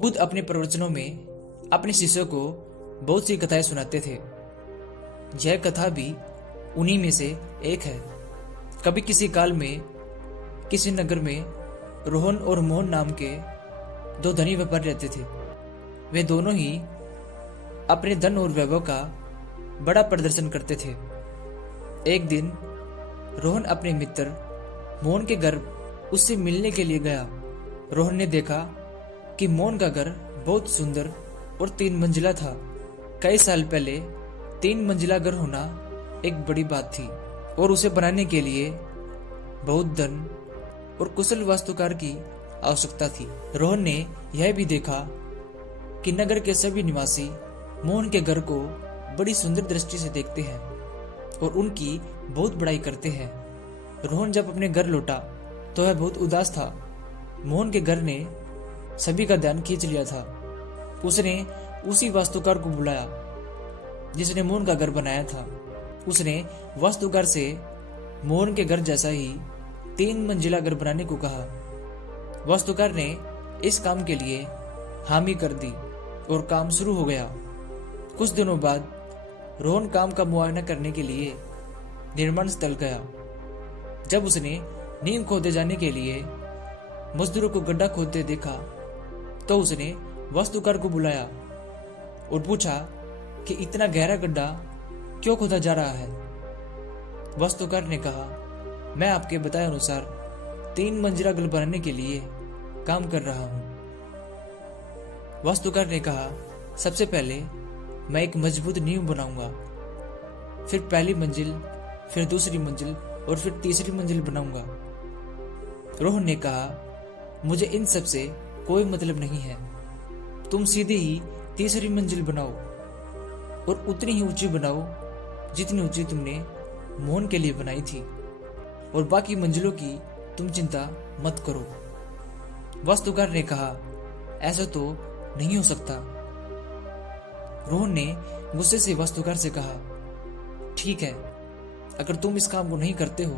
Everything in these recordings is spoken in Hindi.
बुद्ध अपने प्रवचनों में अपने शिष्यों को बहुत सी कथाएं सुनाते थे। यह कथा भी उन्हीं में से एक है। कभी किसी काल में किसी नगर में रोहन और मोहन नाम के दो धनी व्यापारी रहते थे। वे दोनों ही अपने धन और वैभव का बड़ा प्रदर्शन करते थे। एक दिन रोहन अपने मित्र मोहन के घर उससे मिलने के लिए गया। रोहन ने देखा कि मोहन का घर बहुत सुंदर और 3 मंजिला था। कई साल पहले 3 मंजिला घर होना एक बड़ी बात थी और उसे बनाने के लिए बहुत धन और कुशल वास्तुकार की आवश्यकता थी। रोहन ने यह भी देखा कि नगर के सभी निवासी मोहन के घर को बड़ी सुंदर दृष्टि से देखते हैं और उनकी बहुत बड़ाई करते हैं। रोहन जब अपने घर लौटा तो वह बहुत उदास था। मोहन के घर ने सभी का ध्यान खींच लिया था। उसने उसी वास्तुकार को बुलाया जिसने मोहन का घर बनाया था। उसने वास्तुकार से मोहन के घर जैसा ही 3 मंजिला घर बनाने को कहा। वास्तुकार ने इस काम के लिए हामी कर दी और काम शुरू हो गया। कुछ दिनों बाद रोहन काम का मुआयना करने के लिए निर्माण स्थल गया। जब उसने नींव खोदे जाने के लिए मजदूरों को गड्ढा खोदते देखा तो उसने वास्तुकार को बुलाया और पूछा कि इतना गहरा गड्ढा क्यों खोदा जा रहा है। वास्तुकार ने कहा, मैं आपके बताए अनुसार 3 मंजिला घर बनाने के लिए काम कर रहा हूं। वास्तुकार ने कहा, सबसे पहले मैं एक मजबूत नींव बनाऊंगा, फिर पहली मंजिल, फिर दूसरी मंजिल और फिर तीसरी मंजिल बनाऊंगा। रोहन ने कहा, मुझे इन सब से कोई मतलब नहीं है। तुम सीधे ही तीसरी मंजिल बनाओ और उतनी ही ऊंची बनाओ जितनी ऊंची तुमने मोहन के लिए बनाई थी, और बाकी मंजिलों की तुम चिंता मत करो। वास्तुकार ने कहा, ऐसा तो नहीं हो सकता। रोहन ने गुस्से से वास्तुकार से कहा, ठीक है, अगर तुम इस काम को नहीं करते हो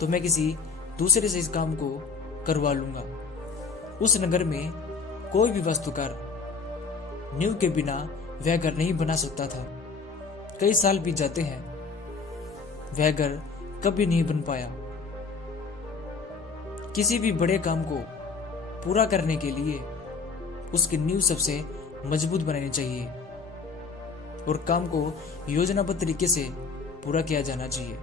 तो मैं किसी दूसरे से इस काम को करवा लूंगा। उस नगर में कोई भी वास्तुकार नींव के बिना वह घर नहीं बना सकता था। कई साल बीत जाते हैं, वह घर कभी नहीं बन पाया। किसी भी बड़े काम को पूरा करने के लिए उसकी नींव सबसे मजबूत बनानी चाहिए और काम को योजनाबद्ध तरीके से पूरा किया जाना चाहिए।